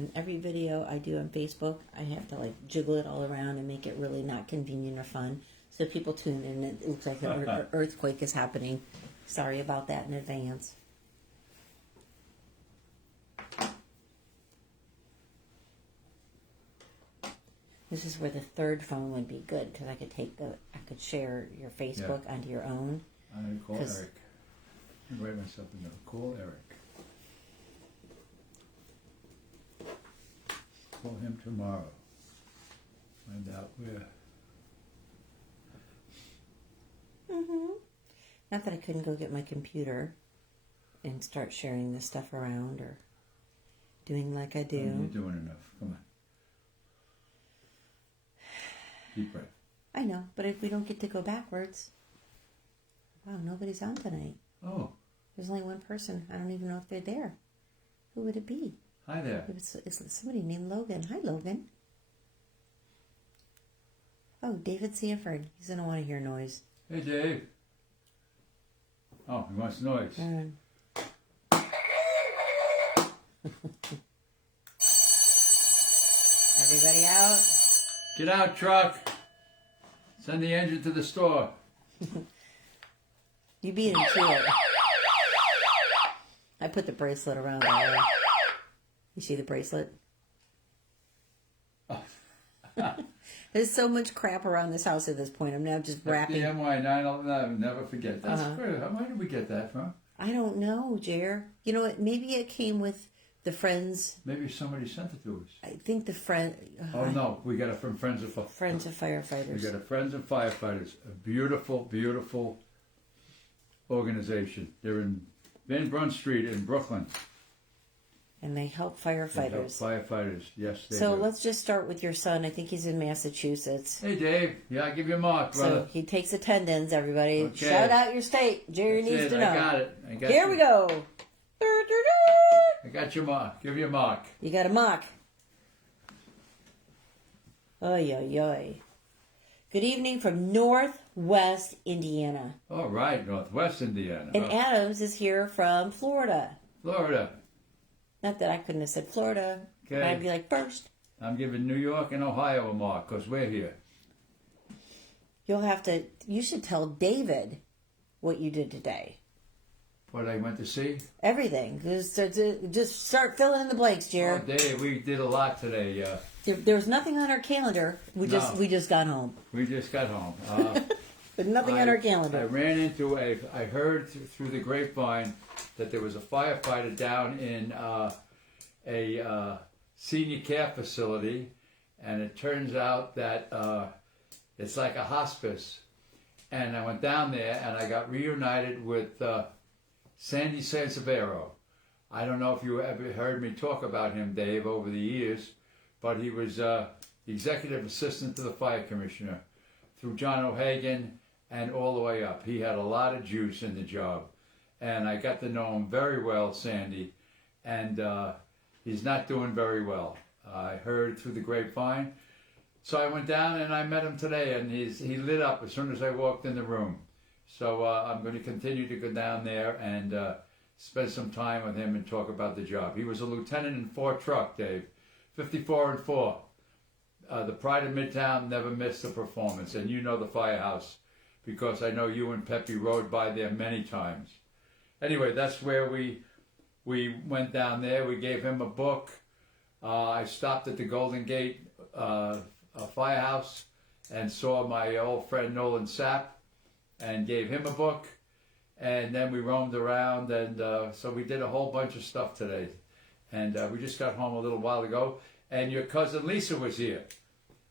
And every video I do on Facebook, I have to like jiggle it all around and make it really not convenient or fun. So people tune in and it looks like an earthquake is happening. Sorry about that in advance. This is where the third phone would be good because I could share your Facebook onto your own. I'm going to call Eric. I'm going to write myself a note. Call Eric. Call him tomorrow. Find out where. Not that I couldn't go get my computer and start sharing this stuff around or doing like I do. You're doing enough. Come on. Deep breath. I know, but if we don't get to go backwards. Wow, nobody's on tonight. Oh. There's only one person. I don't even know if they're there. Who would it be? Hi there. It's somebody named Logan. Hi, Logan. Oh, David Sanford. He's going to want to hear noise. Hey, Dave. Oh, he wants noise. Everybody out? Get out, truck. Send the engine to the store. You beat him to it. I put the bracelet around there. You see the bracelet? Oh. There's so much crap around this house at this point. I'm now just wrapping. FDNY 911, never forget. That's great. Where did we get that from? I don't know, Jer. You know what? Maybe it came with the friends. Maybe somebody sent it to us. I think the friend. Oh no, we got it from Friends of Firefighters. We got it Friends of Firefighters. A beautiful, beautiful organization. They're in Van Brunt Street in Brooklyn. And they help firefighters. Firefighters, yes, they So do. let's just start with your son. I think he's in Massachusetts. Hey, Dave. Yeah, I give you a mark, brother. So he takes attendance, everybody. Okay. Shout out your state. Jerry That's needs it. to know. I got it. Here we go. I got your mark. Give you a mark. You got a mock. Oy, oy, oy. Good evening from Northwest Indiana. All right, Northwest Indiana. And Adams is here from Florida. Florida. Not that I couldn't have said Florida. Okay. I'd be like, first. I'm giving New York and Ohio a mark because we're here. You should tell David what you did today. What I went to see? Everything. Just start filling in the blanks, Jared. Oh, Dave, we did a lot today. There's nothing on our calendar. We just got home. We just got home. But nothing on our calendar. I ran into I heard through the grapevine that there was a firefighter down in a senior care facility, and it turns out that it's like a hospice. And I went down there and I got reunited with Sandy Sansevero. I don't know if you ever heard me talk about him, Dave, over the years, but he was the executive assistant to the fire commissioner through John O'Hagan and all the way up. He had a lot of juice in the job. And I got to know him very well, Sandy, and he's not doing very well. I heard through the grapevine. So I went down and I met him today, and he lit up as soon as I walked in the room. So I'm going to continue to go down there and spend some time with him and talk about the job. He was a lieutenant in Fort Truck, Dave, 54 and 4. The Pride of Midtown never missed a performance, and you know the firehouse because I know you and Pepe rode by there many times. Anyway, that's where we went down there. We gave him a book. I stopped at the Golden Gate firehouse and saw my old friend Nolan Sept and gave him a book. And then we roamed around, and so we did a whole bunch of stuff today. And we just got home a little while ago. And your cousin Lisa was here.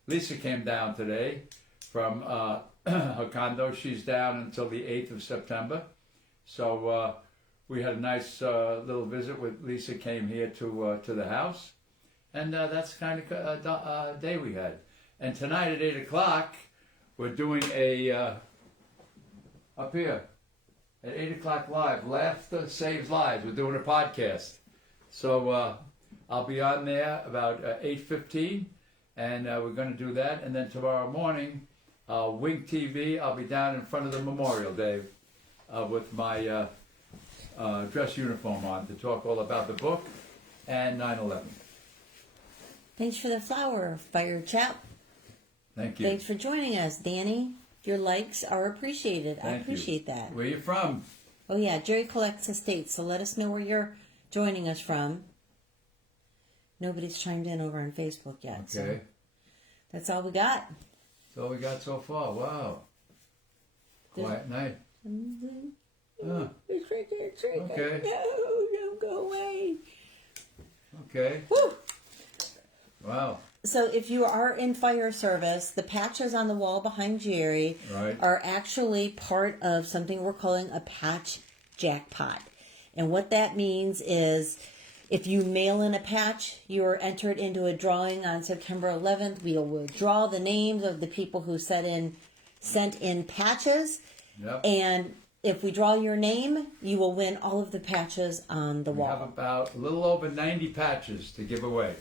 Lisa came down today from her condo. She's down until the 8th of September. So we had a nice little visit with Lisa. Came here to the house, and that's the kind of day we had. And tonight at 8 o'clock, we're doing a up here at 8 o'clock live. Laughter Saves Lives. We're doing a podcast, so I'll be on there about 8:15, and we're going to do that. And then tomorrow morning, Wink TV. I'll be down in front of the memorial, Dave, with my dress uniform on to talk all about the book and 9/11. Thanks for the flower, Fire Chap. Thank you. Thanks for joining us, Danny. Your likes are appreciated. I appreciate that. Where you from? Oh, yeah, Jerry collects estates, so let us know where you're joining us from. Nobody's chimed in over on Facebook yet. Okay. So that's all we got. That's all we got so far. Wow. Quiet night. Huh. Okay. No, don't go away. Okay. Woo. Wow. So if you are in fire service, the patches on the wall behind Jerry are actually part of something we're calling a patch jackpot. And what that means is if you mail in a patch, you are entered into a drawing on September 11th. We will draw the names of the people who sent in patches. Yep. And if we draw your name, you will win all of the patches on the wall. We have about a little over 90 patches to give away.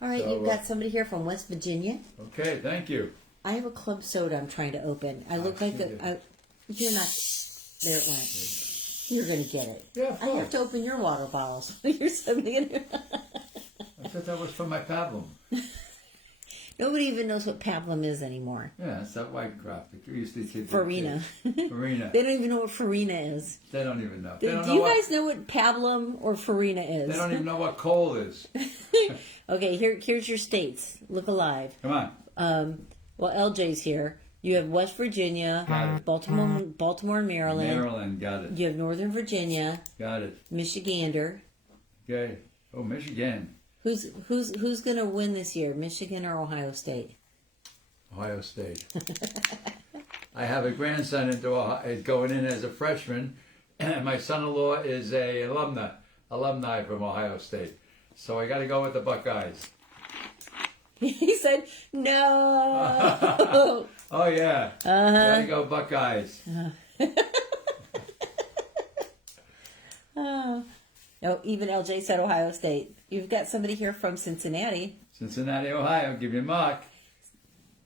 All right, So, you've got somebody here from West Virginia. Okay, thank you. I have a club soda I'm trying to open. I look like you're not. There it went. You're going to get it. Yeah, of I have course. to open your water bottles. You're something. I thought that was for my pablum. Nobody even knows what pablum is anymore. Yeah, it's that white crap. We used to teach Farina. Farina. They don't even know what farina is. They don't even know. Do you guys know what pablum or farina is? They don't even know what coal is. Okay, here's your states. Look alive. Come on. Well, LJ's here. You have West Virginia, Baltimore, and Maryland. Maryland, got it. You have Northern Virginia, Got it. Michigander. Okay. Oh, Michigan. Who's gonna win this year, Michigan or Ohio State? Ohio State. I have a grandson going in as a freshman, and my son-in-law is a alumni from Ohio State. So I got to go with the Buckeyes. He said no. Oh yeah. Got to go Buckeyes. Oh. No, even LJ said Ohio State. You've got somebody here from Cincinnati. Cincinnati, Ohio. Give you a mark.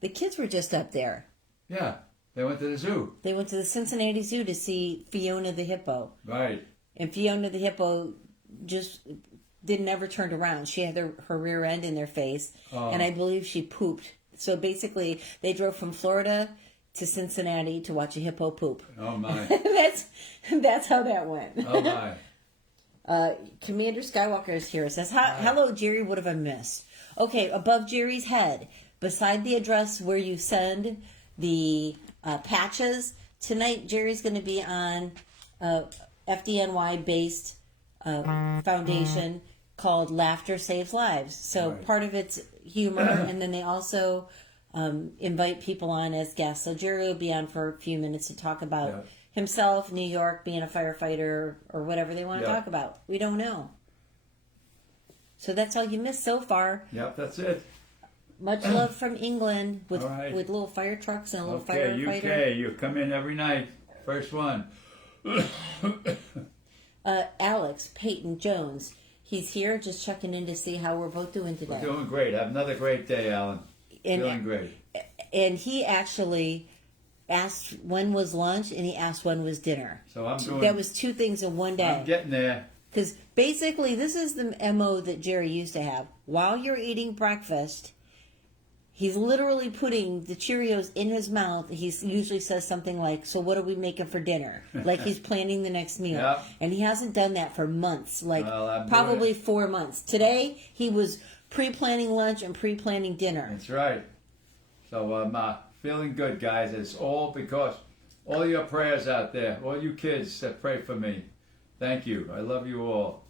The kids were just up there. Yeah, they went to the zoo. They went to the Cincinnati Zoo to see Fiona the hippo. Right. And Fiona the hippo just never turned around. She had her rear end in their face, and I believe she pooped. So basically, they drove from Florida to Cincinnati to watch a hippo poop. Oh my. That's how that went. Oh my. Commander Skywalker is here. It says, hello, Jerry, what have I missed? Okay, above Jerry's head, beside the address where you send the patches, tonight Jerry's going to be on FDNY-based foundation called Laughter Saves Lives. So part of it's humor, and then they also invite people on as guests. So Jerry will be on for a few minutes to talk about himself, New York, being a firefighter, or whatever they want to talk about. We don't know. So that's all you missed so far. Yep, that's it. Much love from England with little fire trucks and a little firefighter. UK, you come in every night. First one. Alex Peyton Jones. He's here just checking in to see how we're both doing today. We're doing great. Have another great day, Alan. Feeling great. And he actually asked when was lunch, and he asked when was dinner. So I'm doing... That was two things in one day. I'm getting there. Because basically, this is the MO that Jerry used to have. While you're eating breakfast, he's literally putting the Cheerios in his mouth. He usually says something like, so what are we making for dinner? Like he's planning the next meal. Yep. And he hasn't done that for months, probably 4 months. Today, he was pre-planning lunch and pre-planning dinner. That's right. So I'm feeling good, guys. It's all because all your prayers out there, all you kids that pray for me. Thank you. I love you all.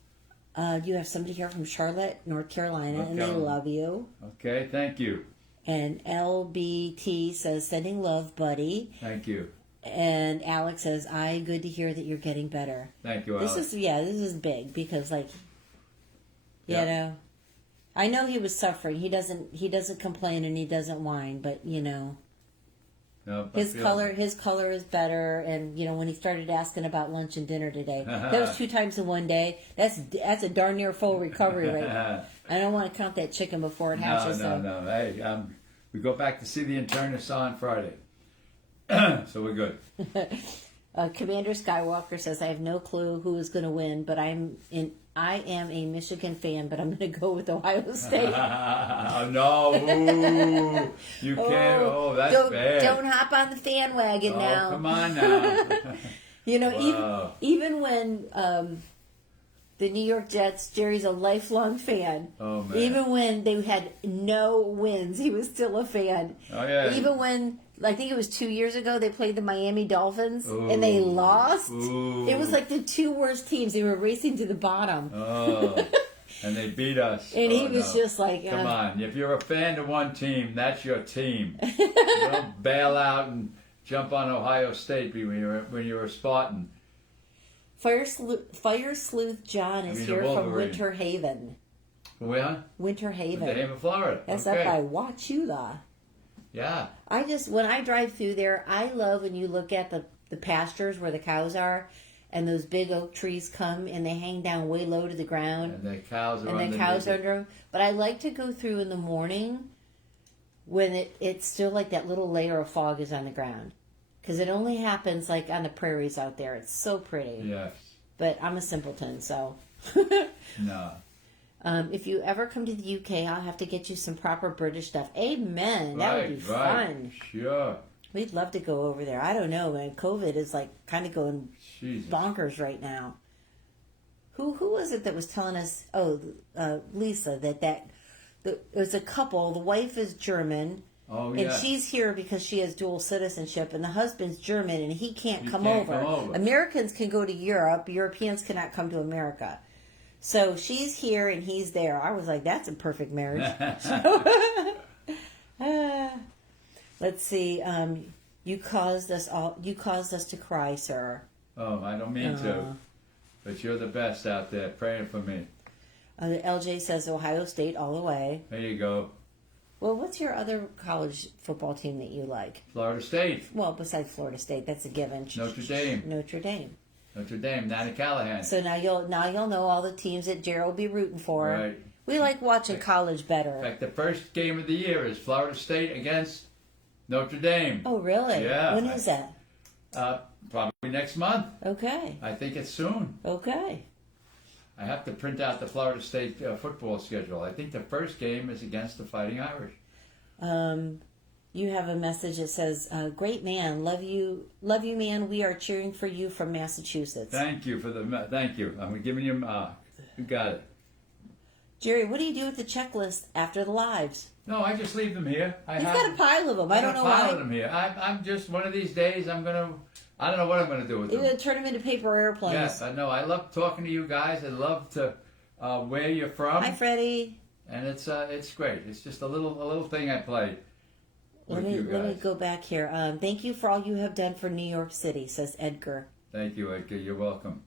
You have somebody here from Charlotte, North Carolina, and they love you. Okay, thank you. And LBT says, sending love, buddy. Thank you. And Alex says, good to hear that you're getting better. Thank you, Alex. This is big because, you know, I know he was suffering. He doesn't complain and he doesn't whine, but, you know. No, his color is better, and when he started asking about lunch and dinner today, that was 2 times in one day. That's a darn near full recovery rate. I don't want to count that chicken before it hatches. No. Hey, we go back to see the internist on Friday, so we're good. Commander Skywalker says, I have no clue who is going to win, but I am a Michigan fan, but I'm going to go with Ohio State. No, ooh, you can't. Oh, that's bad. Don't hop on the fan wagon now. Come on now. Wow. even when the New York Jets, Jerry's a lifelong fan. Oh, man. Even when they had no wins, he was still a fan. Oh, yeah. Even when, I think it was 2 years ago, they played the Miami Dolphins, and they lost. Ooh. It was like the two worst teams. They were racing to the bottom. Oh, and they beat us. And he was just like... Come on. If you're a fan of one team, that's your team. You don't bail out and jump on Ohio State when you're a Spartan. Fire Sleuth John is here from Winter Haven. Where? Winter Haven. Winter Haven, Florida. That's okay. up by Wauchula. Yeah. When I drive through there, I love when you look at the pastures where the cows are, and those big oak trees come and they hang down way low to the ground. And the cows are under them. But I like to go through in the morning when it's still like that little layer of fog is on the ground. Because it only happens like on the prairies out there. It's so pretty. Yes. But I'm a simpleton, so. No. If you ever come to the UK, I'll have to get you some proper British stuff. Amen. That would be fun. Sure. We'd love to go over there. I don't know, man. COVID is like kind of going bonkers right now. Who was it that was telling us? Oh, Lisa. It was a couple. The wife is German. Oh, yeah. And she's here because she has dual citizenship, and the husband's German, and he can't come over. Americans can go to Europe. Europeans cannot come to America. So she's here, and he's there. I was like, that's a perfect marriage. Let's see. You caused us to cry, sir. Oh, I don't mean to. But you're the best out there praying for me. LJ says Ohio State all the way. There you go. Well, what's your other college football team that you like? Florida State. Well, besides Florida State, that's a given. Notre Dame. Notre Dame. Notre Dame, Nana Callahan. So now you'll know all the teams that Gerald will be rooting for. Right. We like watching college better. In fact, the first game of the year is Florida State against Notre Dame. Oh, really? Yeah. When is that? Probably next month. Okay. I think it's soon. Okay. I have to print out the Florida State football schedule. I think the first game is against the Fighting Irish. You have a message that says, "Great man, love you, man. We are cheering for you from Massachusetts." Thank you thank you. I'm giving you. You got it. Jerry, what do you do with the checklist after the lives? No, I just leave them here. You've got a pile of them. I don't know why. I got a pile of them here. I'm just one of these days. I don't know what I'm going to do with them. You're going to turn them into paper airplanes. Yes, I know. I love talking to you guys. I love to where you're from. Hi, Freddie. And it's great. It's just a little thing I play. Let me go back here. Thank you for all you have done for New York City, says Edgar. Thank you, Edgar. You're welcome.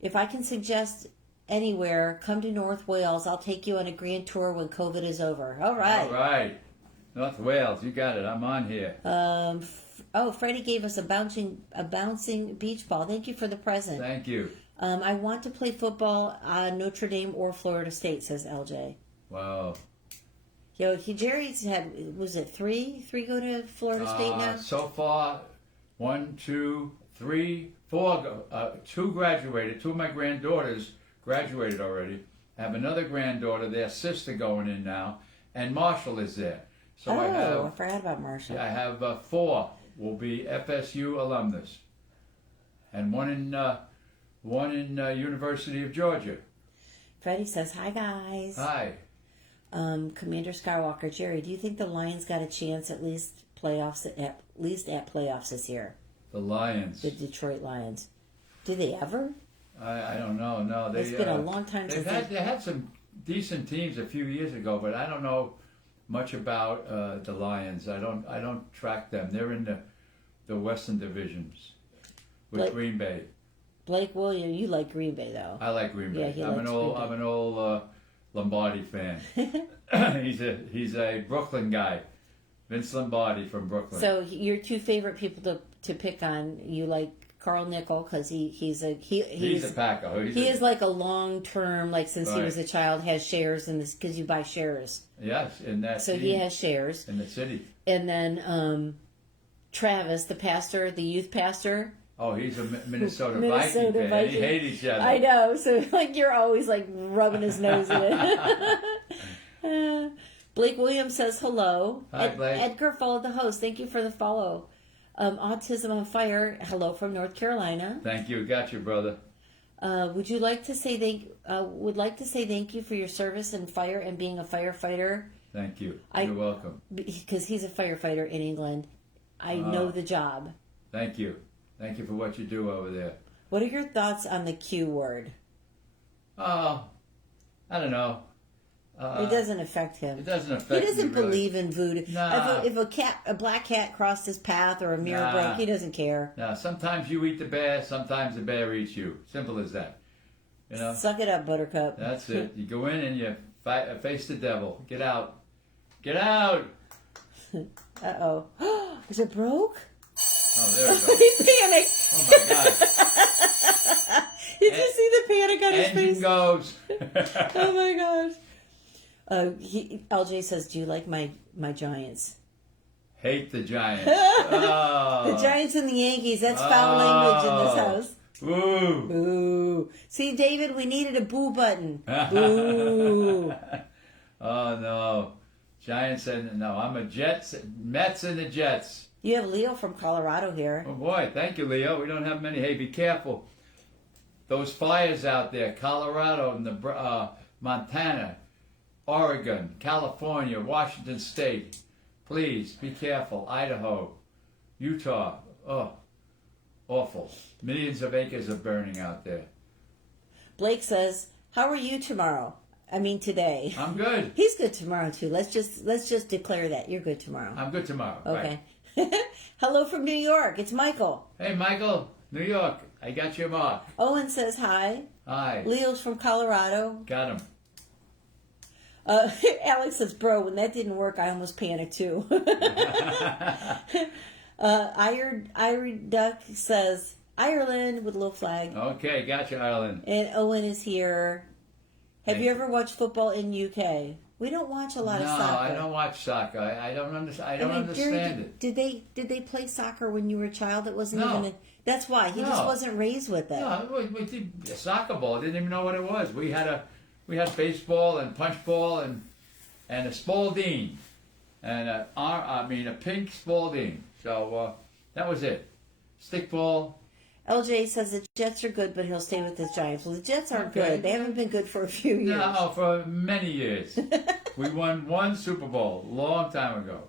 If I can suggest anywhere, come to North Wales. I'll take you on a grand tour when COVID is over. All right. All right. North Wales, you got it. I'm on here. Freddie gave us a bouncing beach ball. Thank you for the present. Thank you. I want to play football on Notre Dame or Florida State, says LJ. Wow. Jerry's had, was it three go to Florida State now? So far, 1, 2, 3, 4. 2 graduated. 2 of my granddaughters graduated already. I have another granddaughter, their sister, going in now, and Marshall is there. So I forgot about Marshall. I have 4 will be FSU alumnus, and one in University of Georgia. Freddie says, "Hi guys." Hi. Commander Skywalker, Jerry, do you think the Lions got a chance at least at playoffs this year? The Lions. The Detroit Lions. Do they ever? I don't know. No, it's been a long time since they had some decent teams a few years ago, but I don't know much about the Lions. I don't track them. They're in the Western divisions with Green Bay. Blake Williams, you like Green Bay though. I like Green Bay. Yeah, I'm an old Lombardi fan. he's a Brooklyn guy, Vince Lombardi from Brooklyn. So your 2 favorite people to pick on, you like Carl Nickel because he's a Packer. He is like a long term, like since he was a child, has shares in this because you buy shares. Yes, in that. So he has shares in the city. And then Travis, the pastor, the youth pastor. Oh, he's a Minnesota Minnesota Viking fan. Viking. They hate each other. I know. So like you're always like rubbing his nose in it. Blake Williams says hello. Hi, Blake. Edgar followed the host. Thank you for the follow. Autism on Fire. Hello from North Carolina. Thank you. Got you, brother. Would like to say thank you for your service in fire and being a firefighter. Thank you. You're welcome. Because he's a firefighter in England. I know the job. Thank you. Thank you for what you do over there. What are your thoughts on the Q word? Oh, I don't know. It doesn't affect him. It doesn't affect him. He doesn't really believe in voodoo. Nah. If a black cat crossed his path or a mirror broke, he doesn't care. No, sometimes you eat the bear, sometimes the bear eats you. Simple as that. You know. Suck it up, Buttercup. That's it. You go in and you face the devil. Get out. Get out. Uh-oh. Is it broke? Oh, there it goes. He panicked. Oh my God. Did you see the panic on his face? Engine goes. Oh my gosh. LJ says, do you like my Giants? Hate the Giants. Oh. The Giants and the Yankees. That's foul language in this house. Boo. Boo. See, David, we needed a boo button. Boo. Oh, no. Giants and... No, I'm a Jets. Mets and the Jets. You have Leo from Colorado here. Oh, boy. Thank you, Leo. We don't have many. Hey, be careful. Those fires out there. Colorado, Montana, Oregon, California, Washington State. Please, be careful. Idaho, Utah. Oh, awful. Millions of acres are burning out there. Blake says, how are you tomorrow? I mean today. I'm good. He's good tomorrow too. Let's just declare that. You're good tomorrow. I'm good tomorrow. Okay. Right. Hello from New York. It's Michael. Hey, Michael. New York. I got your mark. Owen says hi. Hi. Leo's from Colorado. Got him. Alex says, bro, when that didn't work, I almost panicked too. Iron Duck says, Ireland with a little flag. Okay, got you, Ireland. And Owen is here. Have you ever watched football in UK? We don't watch a lot of soccer. No, I don't watch soccer. I don't understand. Understand it. Did they play soccer when you were a child? It wasn't No. even. That's why he just wasn't raised with it. No, we did a soccer ball. I didn't even know what it was. We had baseball and punch ball and a Spalding and a pink Spalding. So that was it. Stickball. LJ says the Jets are good, but he'll stay with his Giants. Well, the Jets aren't good. They haven't been good for a few years. No, for many years. We won one Super Bowl a long time ago.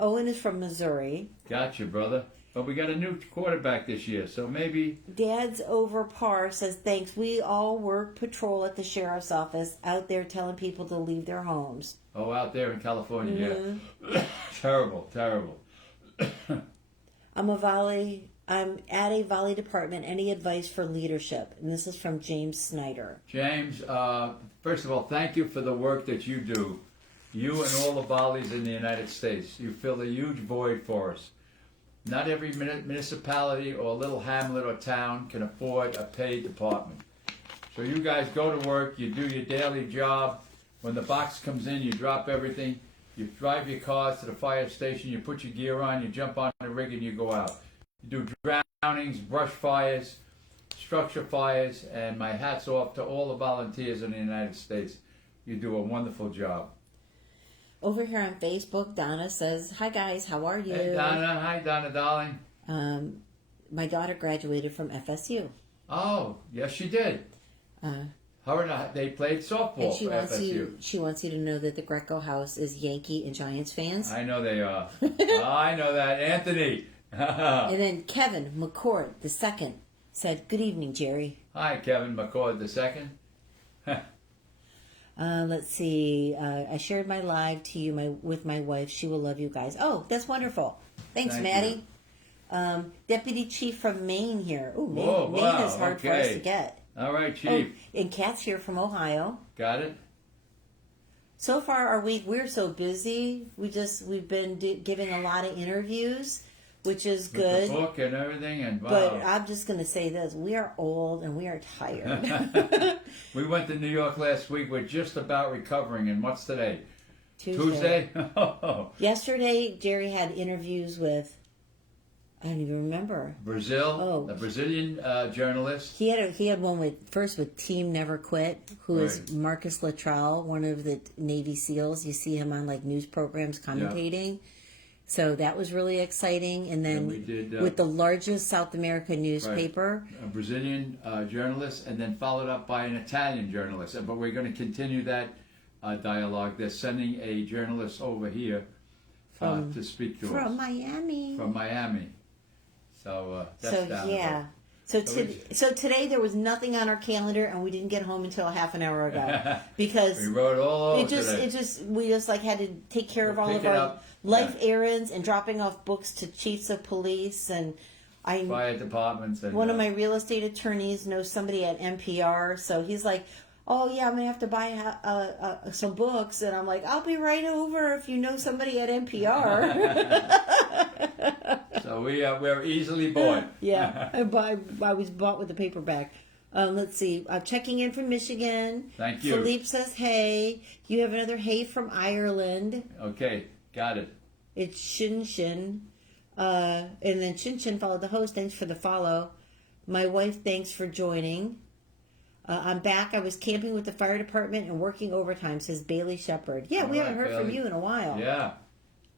Owen is from Missouri. Gotcha, brother. But we got a new quarterback this year, so maybe... Dad's Over Par says, thanks. We all work patrol at the sheriff's office out there telling people to leave their homes. Oh, out there in California, yeah. Terrible, terrible. I'm at a volley department. Any advice for leadership? And this is from James Snyder. James, first of all, thank you for the work that you do. You and all the volleys in the United States. You fill a huge void for us. Not every municipality or little hamlet or town can afford a paid department. So you guys go to work, you do your daily job. When the box comes in, you drop everything. You drive your cars to the fire station, you put your gear on, you jump on the rig and you go out. You do drownings, brush fires, structure fires, and my hat's off to all the volunteers in the United States. You do a wonderful job. Over here on Facebook, Donna says, hi guys, how are you? Hey Donna, hi Donna darling. My daughter graduated from FSU. Oh, yes she did. They played softball and for FSU. She wants you to know that the Greco house is Yankee and Giants fans. I know they are. I know that. Anthony. And then Kevin McCord II said, good evening, Jerry. Hi, Kevin McCord II. Let's see. I shared my live to you with my wife. She will love you guys. Oh, that's wonderful. Thanks, Thank Maddie. Deputy Chief from Maine here. Ooh, Maine, Whoa, Maine wow, is hard for us to get. All right, Chief. Oh, and Kat's here from Ohio. Got it. So far, our week, we're so busy. We've been giving a lot of interviews, which is good. With the book and everything, and wow. But I'm just going to say this: we are old and we are tired. We went to New York last week. We're just about recovering. And what's today? Tuesday. Oh. Yesterday, Jerry had interviews with I don't even remember. Brazil, a Brazilian journalist. He had one with Team Never Quit, who is Marcus Luttrell, one of the Navy SEALs. You see him on like news programs commentating. Yeah. So that was really exciting. And then we did, with the largest South American newspaper. A Brazilian journalist, and then followed up by an Italian journalist. But we're going to continue that dialogue. They're sending a journalist over here to speak to us. From Miami. From Miami. So that's down yeah. So today there was nothing on our calendar, and we didn't get home until a half an hour ago because we rode all over we just like had to take care of all of our life errands and dropping off books to chiefs of police and fire departments. And, one of my real estate attorneys knows somebody at NPR, so he's like, "Oh yeah, I'm gonna have to buy some books," and I'm like, "I'll be right over if you know somebody at NPR." So we're easily bought. Yeah, I was bought with the paperback. Let's see. Checking in from Michigan. Thank you. Philippe says, "Hey." You have another "Hey" from Ireland. Okay, got it. It's Shin Shin. And then Shin Shin followed the host. Thanks for the follow. My wife, thanks for joining. I'm back. I was camping with the fire department and working overtime, says Bailey Shepard. Yeah, we haven't heard from you in a while. Yeah.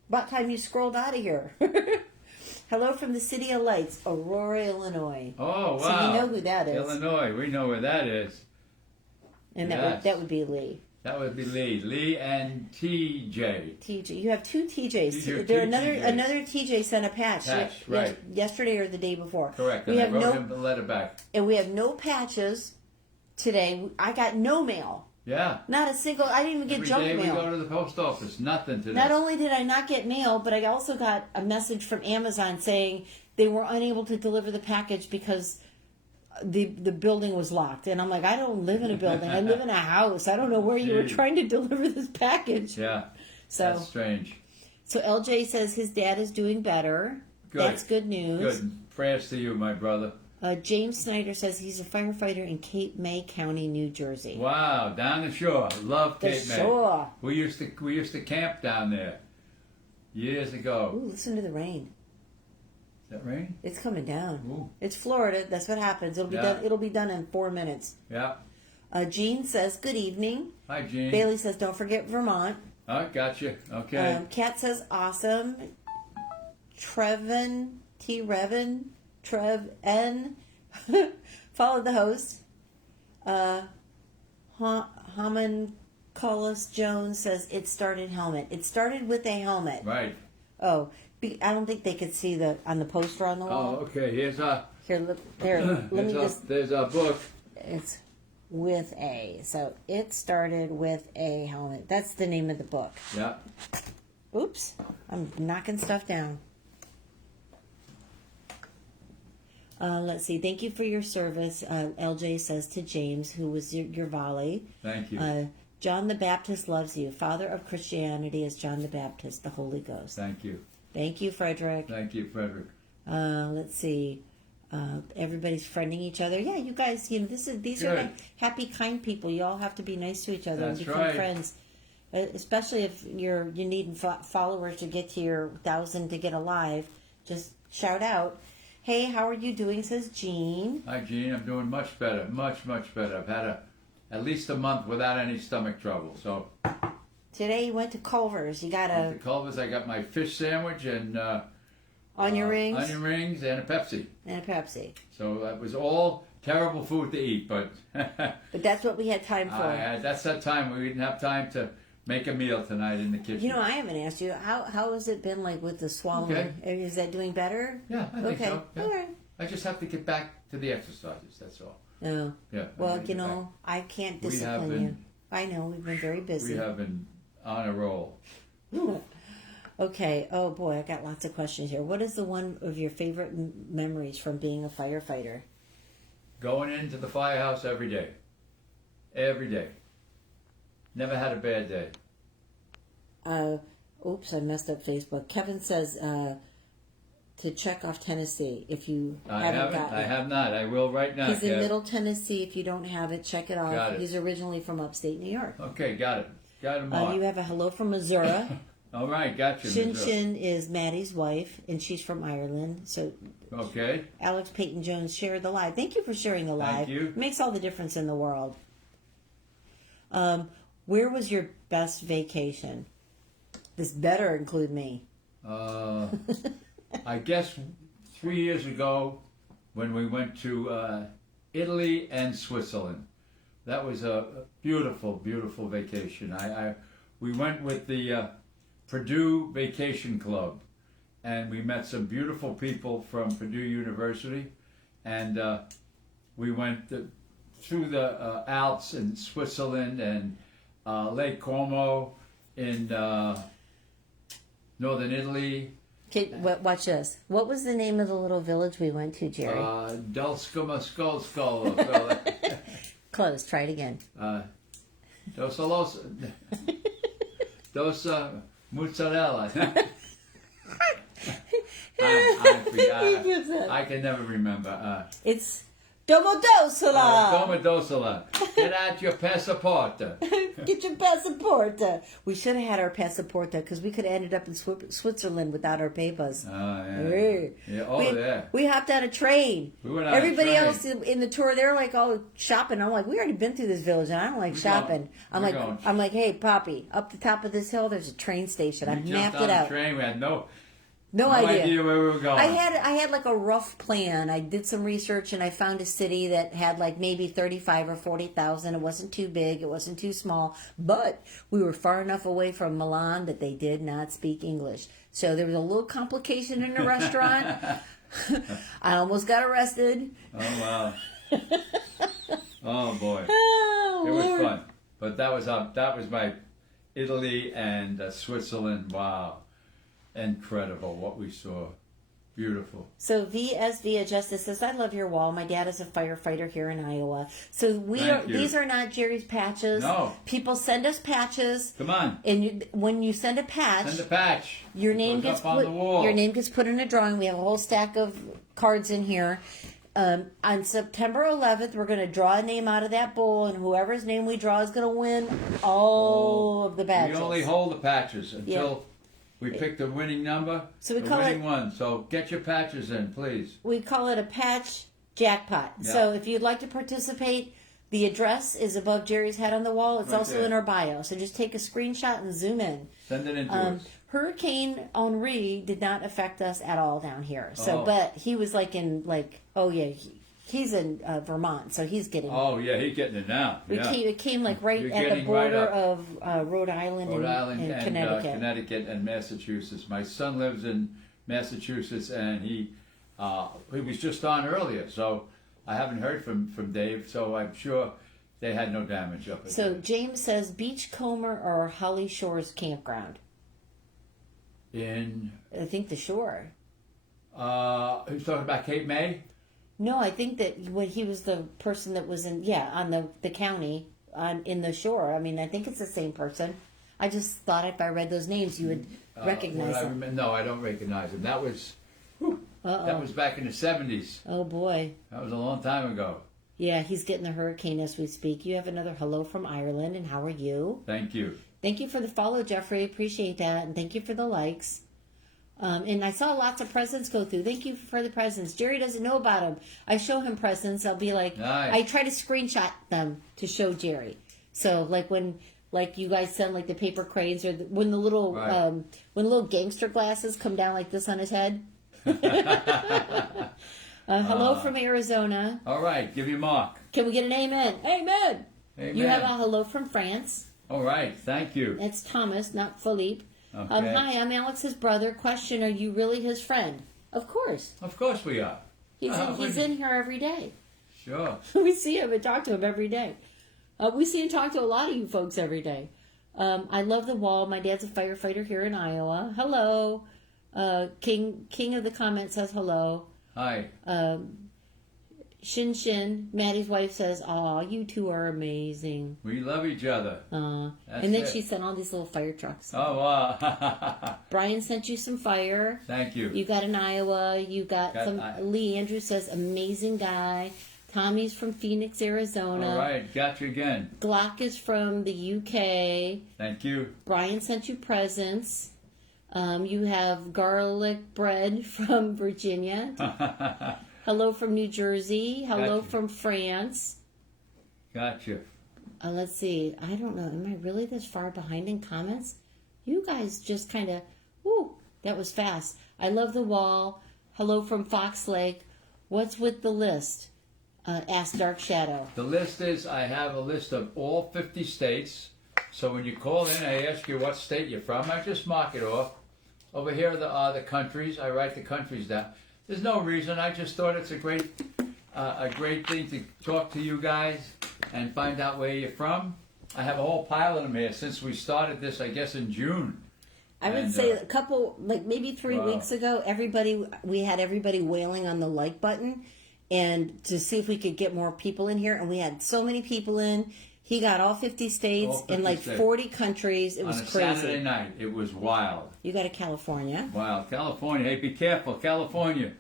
About time you scrolled out of here. Hello from the City of Lights, Aurora, Illinois. Oh, wow. So you know who that is. Illinois. We know where that is. And that would be Lee. That would be Lee. Lee and TJ. TJ. You have two TJs. Another TJ sent a patch. Right. Yesterday or the day before. Correct. And I wrote him the letter back. And we have no patches today. I got no mail. Yeah. Not a single. I didn't even get junk mail. Every day we go to the post office. Nothing today. Not only did I not get mail, but I also got a message from Amazon saying they were unable to deliver the package because the building was locked. And I'm like, I don't live in a building. I live in a house. I don't know where you were trying to deliver this package. Yeah. So that's strange. So LJ says his dad is doing better. Good. That's good news. Good. Prayers to you, my brother. James Snyder says he's a firefighter in Cape May County, New Jersey. Wow, down the shore. Love Cape May. The shore. We used to camp down there years ago. Ooh, listen to the rain. Is that rain? It's coming down. Ooh. It's Florida. That's what happens. It'll be done. It'll be done in 4 minutes. Yeah. Jean says good evening. Hi, Jean. Bailey says don't forget Vermont. Oh, gotcha. Okay. Kat says awesome. Trev N. Followed the host. Haman Collis Jones says it started helmet. It started with a helmet. Right. Oh, I don't think they could see on the poster on the wall. Oh, okay. Here's our. There's our book. It's with a. So it started with a helmet. That's the name of the book. Yeah. Oops. I'm knocking stuff down. Let's see. Thank you for your service, LJ says to James, who was your volley. Thank you. John the Baptist loves you. Father of Christianity is John the Baptist, the Holy Ghost. Thank you. Thank you, Frederick. Thank you, Frederick. Let's see. Everybody's friending each other. Yeah, you guys, these are happy, kind people. You all have to be nice to each other and become friends. Especially if you need followers to get to your 1,000 to get alive. Just shout out. Hey, how are you doing? Says Jean. Hi, Jean. I'm doing much better. Much, much better. I've had at least a month without any stomach trouble. So today you went to Culver's. You got to Culver's. I got my fish sandwich and onion rings. Onion rings and a Pepsi. So that was all terrible food to eat, but but that's what we had time for. That's that time we didn't have time to make a meal tonight in the kitchen. I haven't asked you how has it been like with the swallowing? Okay. Is that doing better? Yeah, I think so. Yeah. All right. I just have to get back to the exercises. That's all. No. Yeah. Well, I can't discipline you. I know we've been very busy. We have been on a roll. Okay. Oh boy, I got lots of questions here. What is the one of your favorite memories from being a firefighter? Going into the firehouse every day. Every day. Never had a bad day. Oops, I messed up Facebook. Kevin says to check off Tennessee if you haven't gotten it. I have not. I will right now. He's in Middle Tennessee. If you don't have it, check it off. Got it. He's originally from upstate New York. Okay, got it. Got him on. You have a hello from Missouri. All right, gotcha. Shin Shin is Maddie's wife, and she's from Ireland. So, okay. Alex Peyton Jones shared the live. Thank you for sharing the live. Thank you. It makes all the difference in the world. Where was your best vacation? This better include me. I guess 3 years ago when we went to Italy and Switzerland. That was a beautiful, beautiful vacation. We went with the Purdue Vacation Club, and we met some beautiful people from Purdue University, and we went through the Alps in Switzerland and Lake Como in northern Italy. Okay, watch this. What was the name of the little village we went to, Jerry? Dulskuma Skull. Close. Try it again. Dos mozzarella. I can never remember. It's Domodossola. Domodossola. Get out your passport. Get your passport. We should have had our passport because we could have ended up in Switzerland without our papers. Oh, yeah. Yeah. Oh, yeah. We hopped on a train. We went on Everybody a train. else in the tour, they're like, oh, shopping. I'm like, we already been through this village, and I don't like shopping. I'm like, hey, Poppy, up the top of this hill, there's a train station. I mapped it out. Train. We had no idea where we were going. I had like a rough plan. I did some research and I found a city that had like maybe 35 or 40,000. It wasn't too big. It wasn't too small. But we were far enough away from Milan that they did not speak English. So there was a little complication in the restaurant. I almost got arrested. Oh, wow. Oh, boy. Oh, it Lord. was fun. But that was my Italy and Switzerland. Wow. Incredible what we saw. Beautiful. So VSV Justice says, I love your wall. My dad is a firefighter here in Iowa. So these are not Jerry's patches. No. People send us patches. Come on. And when you send a patch, your name gets up on the wall. Your name gets put in a drawing. We have a whole stack of cards in here. On September 11th, we're going to draw a name out of that bowl, and whoever's name we draw is going to win all of the patches. We only hold the patches until we pick the winning number, so we call it one. So get your patches in, please. We call it a patch jackpot. Yeah. So if you'd like to participate, the address is above Jerry's head on the wall. It's also in our bio. So just take a screenshot and zoom in. Send it in to us. Hurricane Henri did not affect us at all down here. So, but he was he's in Vermont, so he's getting. Oh yeah, he's getting it now. It came like right at the border of Rhode Island and Connecticut. Connecticut and Massachusetts. My son lives in Massachusetts, and he was just on earlier, so I haven't heard from Dave. So I'm sure they had no damage up there. So James says Beachcomber or Holly Shores Campground. I think the shore. Who's talking about Cape May? No, I think that when he was the person that was on the county in the shore. I mean, I think it's the same person. I just thought if I read those names, you would recognize them. No, I don't recognize them. That was back in the 70s. Oh boy, that was a long time ago. Yeah, he's getting the hurricane as we speak. You have another hello from Ireland, and how are you? Thank you. Thank you for the follow, Jeffrey. Appreciate that, and thank you for the likes. And I saw lots of presents go through. Thank you for the presents. Jerry doesn't know about them. I show him presents. I'll be like, nice. I try to screenshot them to show Jerry. So when you guys send like the paper cranes or when the little gangster glasses come down like this on his head. Hello from Arizona. All right, give me a mark. Can we get an amen? Amen. Amen. You have a hello from France. All right, thank you. It's Thomas, not Philippe. Okay. Hi, I'm Alex's brother. Question, are you really his friend? Of course. Of course we are. He's in here every day. Sure. We see him and talk to him every day. We see and talk to a lot of you folks every day. I love the wall. My dad's a firefighter here in Iowa. Hello. King of the comments says hello. Hi. Shin Shin, Maddie's wife, says, aw, you two are amazing. We love each other. And then she sent all these little fire trucks. Oh, wow. Brian sent you some fire. Thank you. You got an Iowa. You got some. Lee Andrews says, amazing guy. Tommy's from Phoenix, Arizona. All right, got you again. Glock is from the UK. Thank you. Brian sent you presents. You have garlic bread from Virginia. Hello from New Jersey. Hello from France. Gotcha. Let's see. I don't know. Am I really this far behind in comments? You guys just kind of, whoo, that was fast. I love the wall. Hello from Fox Lake. What's with the list? Asked Dark Shadow. The list is, I have a list of all 50 states. So when you call in, I ask you what state you're from. I just mark it off. Over here are the countries. I write the countries down. There's no reason. I just thought it's a great thing to talk to you guys and find out where you're from. I have a whole pile of them here since we started this, I guess, in June. I would say a couple, like maybe 3 weeks ago, we had everybody wailing on the like button and to see if we could get more people in here. And we had so many people in. He got all 50 states and like 40 countries. It was crazy. On a Saturday night, it was wild. You got to California. Wow, California. Hey, be careful, California.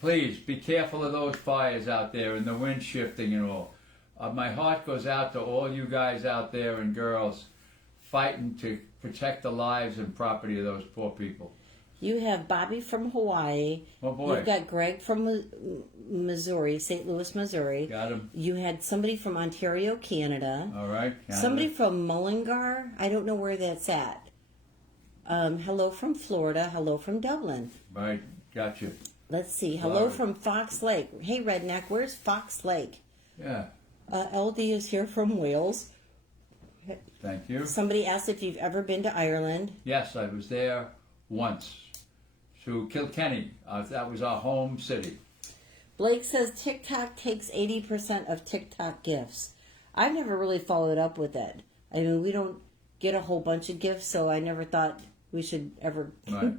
Please, be careful of those fires out there and the wind shifting and all. My heart goes out to all you guys out there and girls fighting to protect the lives and property of those poor people. You have Bobby from Hawaii. Oh, boy. You've got Greg from Missouri, St. Louis, Missouri. Got him. You had somebody from Ontario, Canada. All right. Canada. Somebody from Mullingar. I don't know where that's at. Hello from Florida. Hello from Dublin. Right. Gotcha. Let's see. Hello from Fox Lake. Hey, Redneck, where's Fox Lake? Yeah. LD is here from Wales. Thank you. Somebody asked if you've ever been to Ireland. Yes, I was there once. To Kilkenny. That was our home city. Blake says TikTok takes 80% of TikTok gifts. I've never really followed up with it. I mean, we don't get a whole bunch of gifts, so I never thought we should ever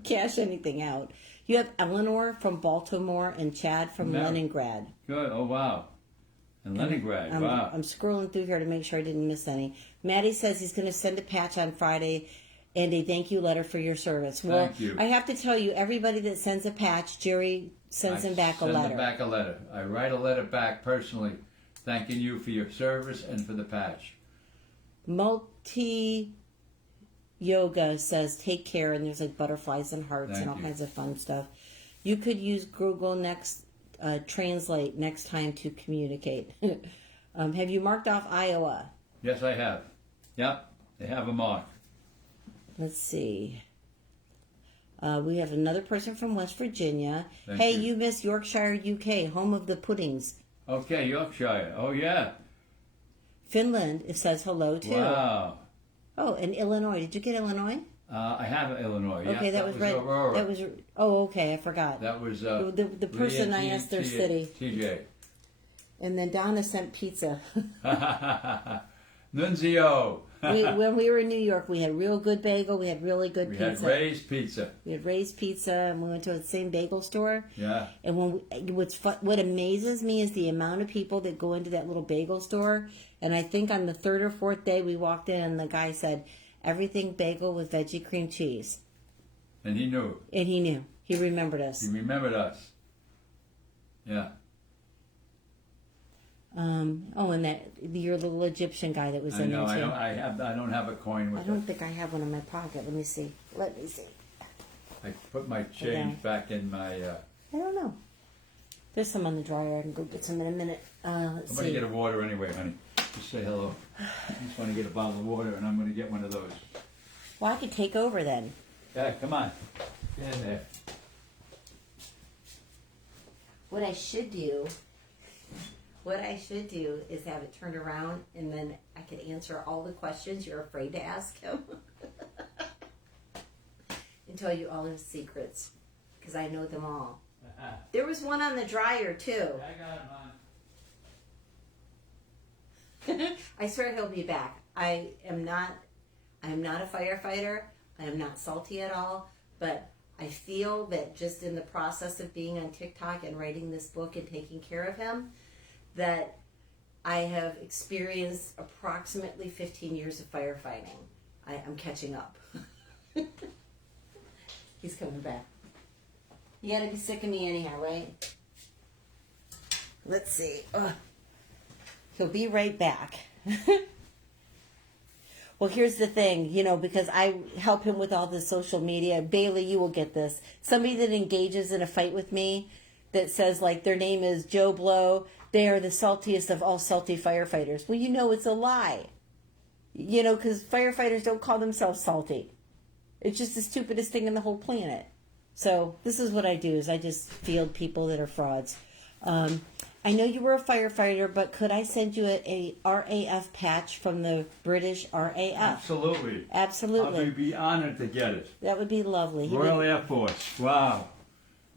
cash anything out. You have Eleanor from Baltimore and Chad from Leningrad. Good. Oh, wow. And Leningrad. Wow. I'm scrolling through here to make sure I didn't miss any. Maddie says he's going to send a patch on Friday and a thank you letter for your service. Well, thank you. I have to tell you, everybody that sends a patch, Jerry sends him back a letter. Send him back a letter. I write a letter back personally, thanking you for your service and for the patch. Multi Yoga says take care, and there's like butterflies and hearts and all kinds of fun stuff. You could use Google Translate next time to communicate. Have you marked off Iowa? Yes, I have. Yep, they have a mark. Let's see. We have another person from West Virginia. Thank hey, you. you miss Yorkshire, UK, home of the puddings. Okay, Yorkshire. Oh, yeah. Finland, it says hello, too. Wow. Oh, and Illinois. Did you get Illinois? I have Illinois. Okay, yeah, that was right. Aurora. That was. Oh, okay, I forgot. That was the person I asked their city. TJ. And then Donna sent pizza. Nunzio. When we were in New York, we had real good bagel. We had really good pizza. We had Ray's Pizza. We had Ray's Pizza, and we went to the same bagel store. Yeah. And what amazes me is the amount of people that go into that little bagel store. And I think on the third or fourth day, we walked in, and the guy said, everything bagel with veggie cream cheese. And he knew. And he knew. He remembered us. He remembered us. Yeah. And that your little Egyptian guy that was in there too. I don't have a coin with I don't think I have one in my pocket. Let me see. I put my change back in my. I don't know. There's some on the dryer. I can go get some in a minute. I'm going to get a water anyway, honey. Just say hello. I just want to get a bottle of water, and I'm going to get one of those. Well, I could take over then. Yeah, come on. Get in there. What I should do is have it turned around, and then I could answer all the questions you're afraid to ask him. And tell you all his secrets, because I know them all. There was one on the dryer, too. I got him on. I swear he'll be back. I am not a firefighter. I am not salty at all, but I feel that just in the process of being on TikTok and writing this book and taking care of him, that I have experienced approximately 15 years of firefighting. I'm catching up. He's coming back. You gotta be sick of me anyhow, right? Let's see. He'll be right back. Well, here's the thing, because I help him with all the social media. Bailey, you will get this. Somebody that engages in a fight with me that says, like, their name is Joe Blow, they are the saltiest of all salty firefighters. Well, it's a lie. Because firefighters don't call themselves salty. It's just the stupidest thing in the whole planet. So this is what I do, is I just field people that are frauds. I know you were a firefighter, but could I send you a RAF patch from the British RAF? Absolutely. Absolutely. I'd be honored to get it. That would be lovely. Royal Air Force. Wow.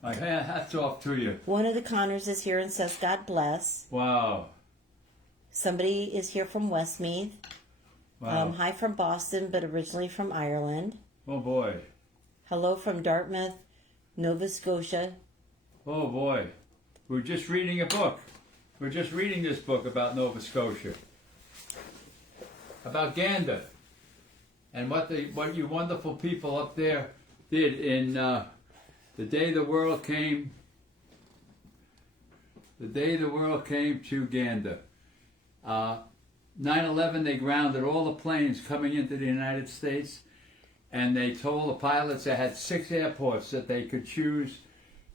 My hats off to you. One of the Connors is here and says, God bless. Wow. Somebody is here from Westmeath. Wow. Hi from Boston, but originally from Ireland. Oh, boy. Hello from Dartmouth, Nova Scotia. Oh, boy. We're just reading a book. We're just reading this book about Nova Scotia. About Gander. And what you wonderful people up there did in the day the world came to Gander. 9/11, they grounded all the planes coming into the United States, and they told the pilots they had 6 airports that they could choose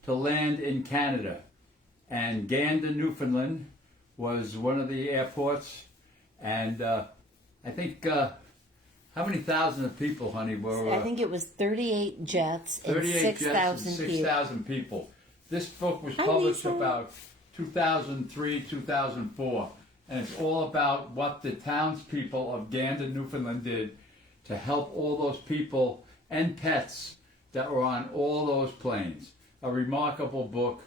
to land in Canada. And Gander, Newfoundland was one of the airports, and I think, how many thousands of people, honey, were... I think it was 38 jets and 6,000 people. This book was published about 2003, 2004, and it's all about what the townspeople of Gander, Newfoundland did to help all those people and pets that were on all those planes. A remarkable book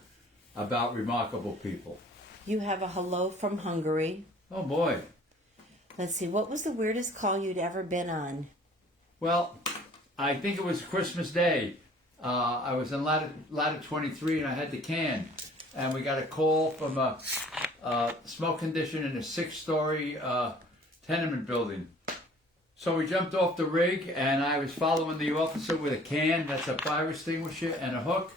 about remarkable people. You have a hello from Hungary. Oh, boy. Let's see, what was the weirdest call you'd ever been on? Well, I think it was Christmas Day. I was in ladder 23 and I had the can. And we got a call from a smoke condition in a 6-story tenement building. So we jumped off the rig and I was following the officer with a can, that's a fire extinguisher, and a hook.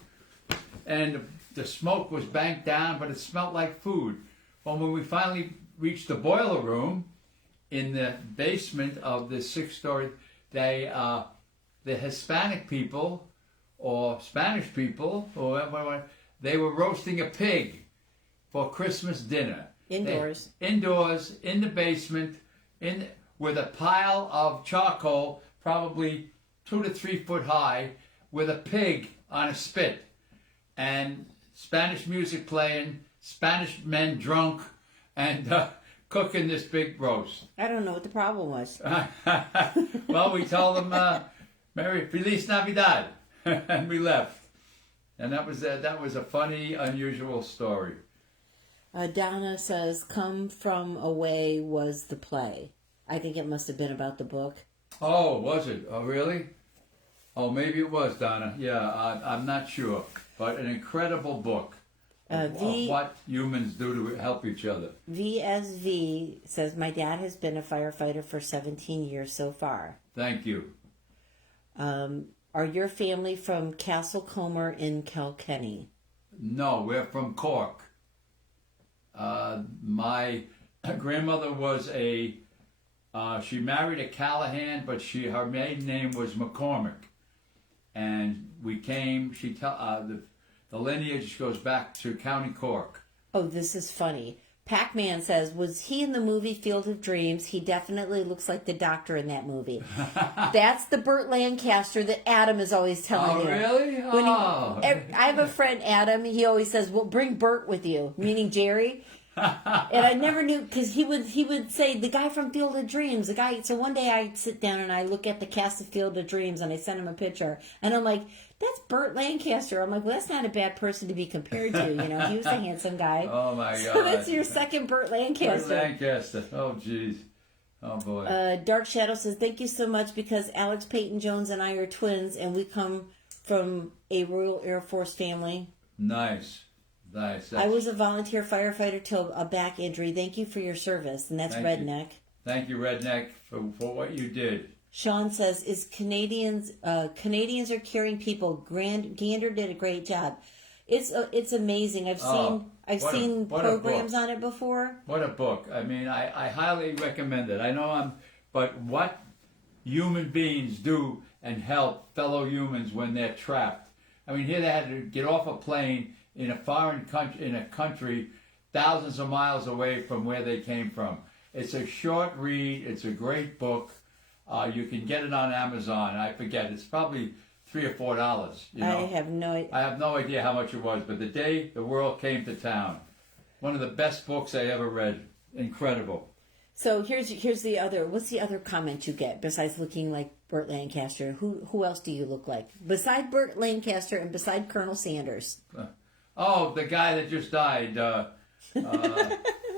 And the smoke was banked down, but it smelled like food. Well, when we finally reached the boiler room in the basement of the 6-story, the Hispanic people or Spanish people, or whatever, they were roasting a pig for Christmas dinner. Indoors. Indoors, in the basement, with a pile of charcoal, probably 2 to 3 foot high, with a pig on a spit. And Spanish music playing, Spanish men drunk, and cooking this big roast. I don't know what the problem was. Well, we told them, Merry Feliz Navidad, and we left. And that was a funny, unusual story. Donna says, Come From Away was the play. I think it must have been about the book. Oh, was it? Oh, really? Oh, maybe it was, Donna. Yeah, I'm not sure. But an incredible book of what humans do to help each other. VSV says, my dad has been a firefighter for 17 years so far. Thank you. Are your family from Castlecomer in Kilkenny? No, we're from Cork. My grandmother was she married a Callahan, but her maiden name was McCormick. And we came, the lineage goes back to County Cork. Oh, this is funny. Pac-Man says, was he in the movie Field of Dreams? He definitely looks like the doctor in that movie. That's the Burt Lancaster that Adam is always telling you. Oh, really? Oh. I have a friend, Adam, he always says, well, bring Burt with you, meaning Jerry. And I never knew, because he would say, the guy from Field of Dreams, the guy. So one day I sit down and I look at the cast of Field of Dreams and I send him a picture. And I'm like, that's Burt Lancaster. I'm like, well, that's not a bad person to be compared to. He was a handsome guy. Oh, my God. So that's your second Burt Lancaster. Burt Lancaster. Oh, jeez. Oh, boy. Dark Shadow says, thank you so much, because Alex Peyton Jones and I are twins and we come from a Royal Air Force family. Nice. Nice. I was a volunteer firefighter till a back injury. Thank you for your service. And that's Redneck. Thank you, Redneck, for what you did. Sean says, Canadians are caring people. Gander did a great job. It's amazing. I've seen programs on it before. What a book. I mean, I highly recommend it. I know but what human beings do and help fellow humans when they're trapped. I mean, here they had to get off a plane in a foreign country, in a country thousands of miles away from where they came from. It's a short read. It's a great book. You can get it on Amazon. I forget. It's probably $3 or $4. You know? I have no idea how much it was, but The Day the World Came to Town. One of the best books I ever read. Incredible. So here's the other. What's the other comment you get besides looking like Burt Lancaster? Who else do you look like beside Burt Lancaster and beside Colonel Sanders? Oh, the guy that just died.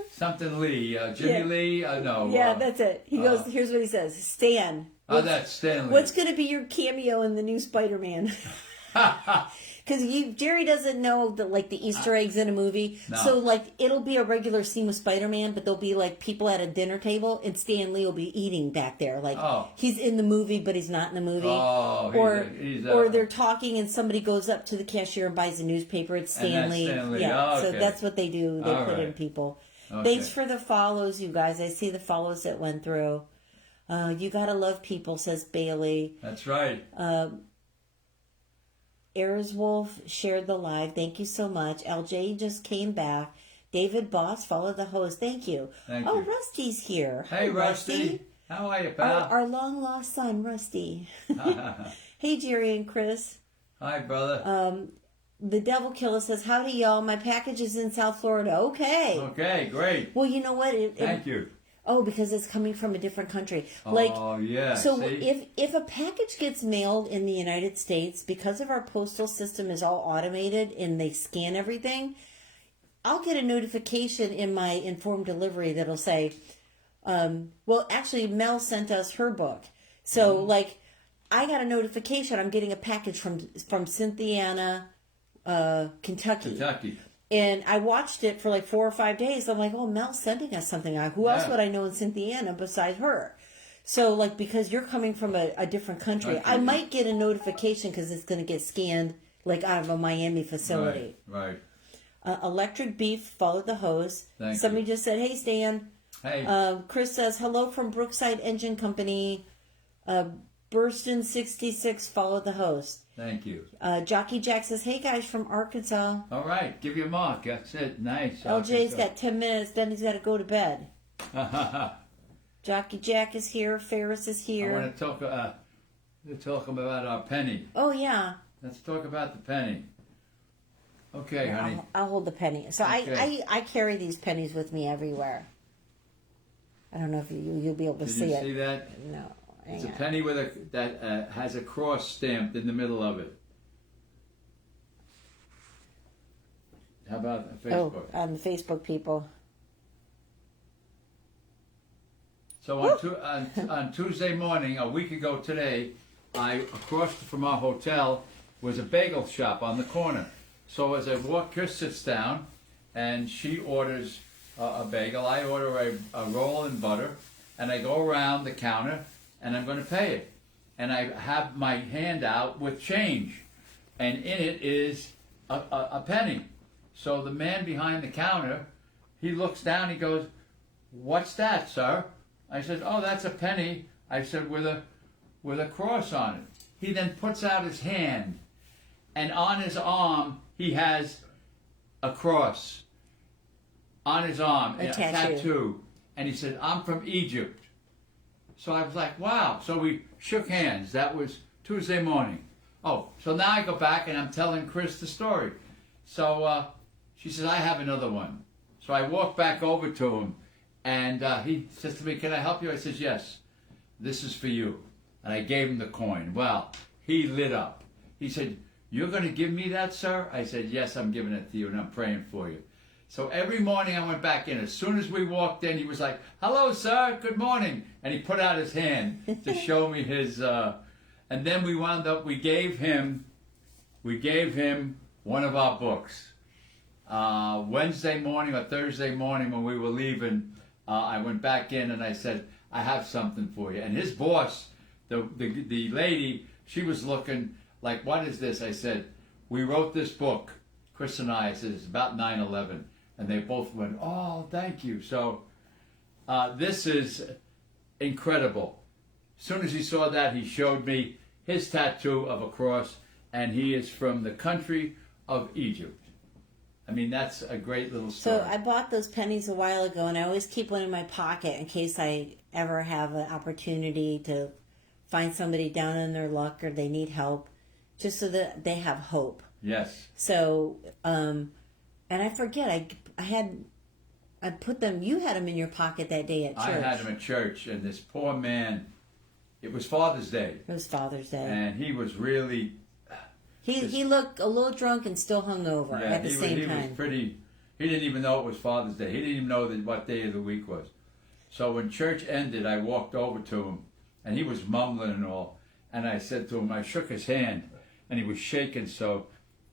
Something Lee, Jimmy Lee. No. Yeah, that's it. He goes. Here's what he says: Stan. That's Stanley. What's going to be your cameo in the new Spider-Man? Because Jerry doesn't know the Easter eggs in a movie. No. So it'll be a regular scene with Spider-Man, but there'll be people at a dinner table, and Stan Lee will be eating back there. He's in the movie, but he's not in the movie. Oh, or they're talking, and somebody goes up to the cashier and buys a newspaper. It's Stan Lee. Yeah, okay. So that's what they do. They put in people. Okay. Thanks for the follows, you guys. I see the follows that went through. You gotta love people, says Bailey. That's right. Arizwolf shared the live. Thank you so much. LJ just came back. David Boss followed the host. Thank you. Thank you. Rusty's here. Hey, Rusty. How are you, pal? Our long lost son, Rusty. Hey, Jerry and Chris. Hi, brother. The Devil Killer says, howdy, y'all. My package is in South Florida. Okay. Okay, great. Well, you know what? Thank you. Oh, because it's coming from a different country. Oh, yeah. So see? if a package gets mailed in the United States, because of our postal system is all automated and they scan everything, I'll get a notification in my informed delivery that'll say, actually, Mel sent us her book. So, I got a notification. I'm getting a package from Cynthiana, Kentucky. And I watched it for 4 or 5 days. I'm like, oh, Mel's sending us something. Who else would I know in Cynthiana besides her? So, because you're coming from a different country, I might get a notification because it's going to get scanned, out of a Miami facility. Right. Electric Beef followed the host. Thank Somebody you. just said, hey, Stan. Hey. Chris says, hello from Brookside Engine Company. Burston66 followed the host. Thank you. Jockey Jack says, hey guys from Arkansas. All right, give you a mark. That's it. Nice. LJ's got 10 minutes, then he's got to go to bed. Jockey Jack is here. Ferris is here. I want to talk about our penny. Oh, yeah. Let's talk about the penny. Okay, honey. I'll hold the penny. So okay. I carry these pennies with me everywhere. I don't know if you'll be able to see it. Did you see that? No. It's a penny that has a cross stamped in the middle of it. How about Facebook? Oh, on the Facebook, people. So on Tuesday morning, a week ago today, across from our hotel was a bagel shop on the corner. So as I walk, Chris sits down, and she orders a bagel. I order a roll and butter, and I go around the counter, and I'm going to pay it. And I have my hand out with change, and in it is a penny. So the man behind the counter, he looks down, he goes, "What's that, sir?" I said, "Oh, that's a penny." I said, with a cross on it. He then puts out his hand, and on his arm, he has a cross. On his arm, a tattoo. And he said, "I'm from Egypt." So I was like, wow. So we shook hands. That was Tuesday morning. Oh, so now I go back and I'm telling Chris the story. So she says, "I have another one." So I walk back over to him, and he says to me, "Can I help you?" I says, "Yes, this is for you." And I gave him the coin. Well, he lit up. He said, "You're going to give me that, sir?" I said, "Yes, I'm giving it to you, and I'm praying for you." So every morning I went back in. As soon as we walked in, he was like, "Hello, sir. Good morning." And he put out his hand to show me his. And then we wound up. We gave him one of our books. Wednesday morning or Thursday morning when we were leaving, I went back in and I said, "I have something for you." And his boss, the lady, she was looking like, "What is this?" I said, "We wrote this book, Chris and I." Said, "It's about 9/11." And they both went, "Oh, thank you." So this is incredible. as soon as he saw that, he showed me his tattoo of a cross, and he is from the country of Egypt. I mean, that's a great little story. So I bought those pennies a while ago, and I always keep one in my pocket in case I ever have an opportunity to find somebody down in their luck or they need help, just so that they have hope. Yes. So, and I forget, I put them, you had them in your pocket that day at church. I had them at church, and this poor man, it was Father's Day. It was Father's Day. And he was really... He looked a little drunk and still hungover at the same time. He was pretty... He didn't even know it was Father's Day. He didn't even know what day of the week was. So when church ended, I walked over to him, and he was mumbling and all. And I said to him, I shook his hand, and he was shaking so,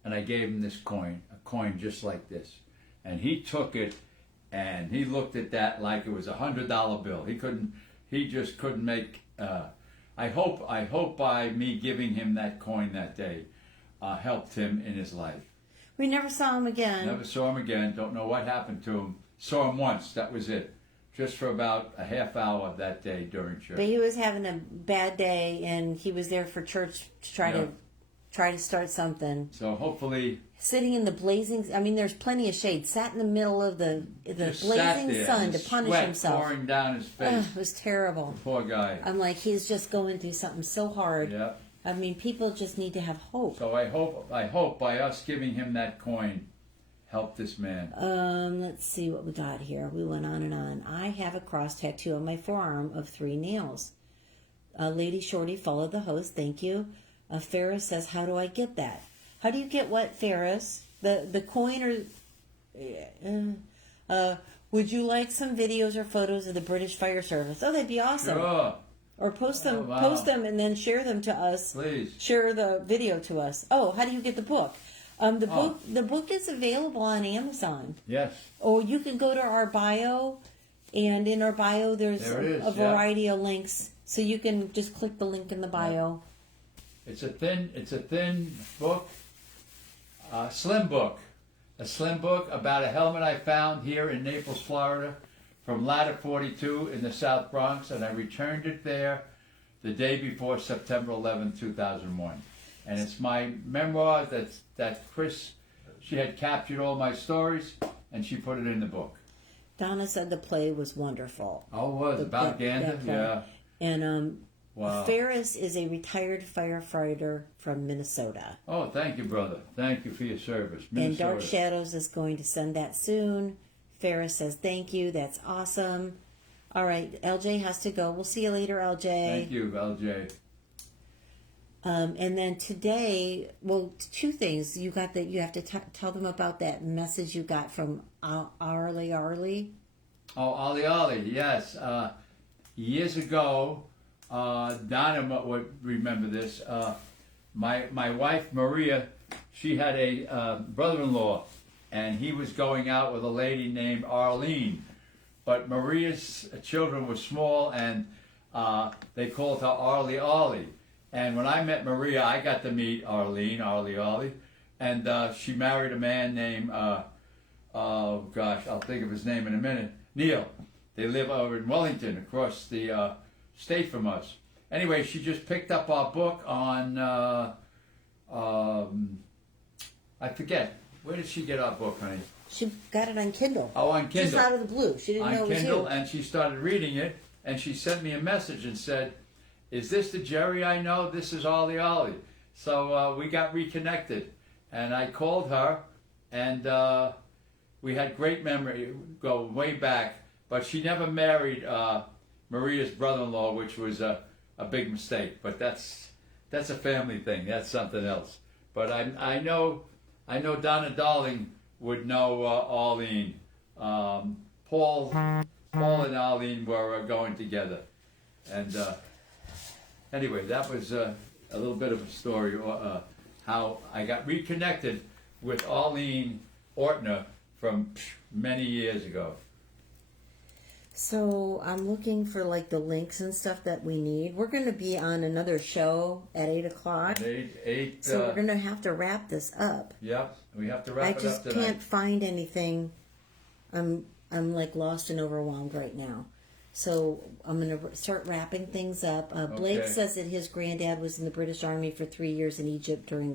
and I gave him this coin, a coin just like this. And he took it, and he looked at that like it was $100 bill. He just couldn't make... I hope by me giving him that coin that day, helped him in his life. We never saw him again. Never saw him again. Don't know what happened to him. Saw him once. That was it. Just for about a half hour that day during church. But he was having a bad day, and he was there for church to try to start something. So hopefully... Sitting in the blazing... I mean, there's plenty of shade. Sat in the middle of the blazing sun to punish sweat himself. Pouring down his face. It was terrible. The poor guy. I'm like, he's just going through something so hard. Yeah. I mean, people just need to have hope. So I hope by us giving him that coin, help this man. Let's see what we got here. We went on and on. I have a cross tattoo on my forearm of 3 nails. Lady Shorty followed the host. Thank you. Ferris says, how do I get that? How do you get what, Ferris? The coin or... would you like some videos or photos of the British Fire Service? Oh, that'd be awesome. Sure. Or post them, Oh, wow. post them, and then share them to us. Please. Share the video to us. Oh, how do you get the book? The book is available on Amazon. Yes. Or you can go to our bio, and in our bio there's a variety of links, so you can just click the link in the bio. It's a thin book, slim book, a slim book about a helmet I found here in Naples, Florida, from Ladder 42 in the South Bronx, and I returned it there the day before September 11, 2001. And it's my memoir that Chris, she had captured all my stories, and she put it in the book. Donna said the play was wonderful. Oh, it was? About Gander? Yeah. And wow. Ferris is a retired firefighter from Minnesota. Oh, thank you, brother. Thank you for your service. And Minnesota. Dark Shadows is going to send that soon. Ferris says thank you. That's awesome. All right, LJ has to go. We'll see you later, LJ. Thank you, LJ. And then today, well, 2 things. You have to tell them about that message you got from Arlie. Oh, Ollie, yes. Years ago, Donna would remember this. My wife, Maria, she had a brother-in-law, and he was going out with a lady named Arlene. But Maria's children were small, and they called her Arlie. And when I met Maria, I got to meet Arlie, and she married a man named, oh gosh, I'll think of his name in a minute, Neil. They live over in Wellington, across the state from us. Anyway, she just picked up our book on, I forget, where did she get our book, honey? She got it on Kindle. Oh, on Kindle. Just out of the blue. She didn't know it was Kindle, you. and she started reading it, and she sent me a message and said, is this the Jerry I know? This is Ollie. So we got reconnected, and I called her, and we had great memory, go way back, but she never married Maria's brother-in-law, which was a big mistake, but that's a family thing. That's something else. But I know Donna Darling would know Arlene. Paul and Arlene were going together, and anyway, that was a little bit of a story how I got reconnected with Arlene Ortner from many years ago. So I'm looking for like the links and stuff that we need. We're going to be on another show at 8 o'clock. At 8. So we're going to have to wrap this up. Yep, we have to wrap it up tonight. I just can't find anything. I'm like lost and overwhelmed right now. So I'm going to start wrapping things up. Blake says that his granddad was in the British Army for 3 years in Egypt during the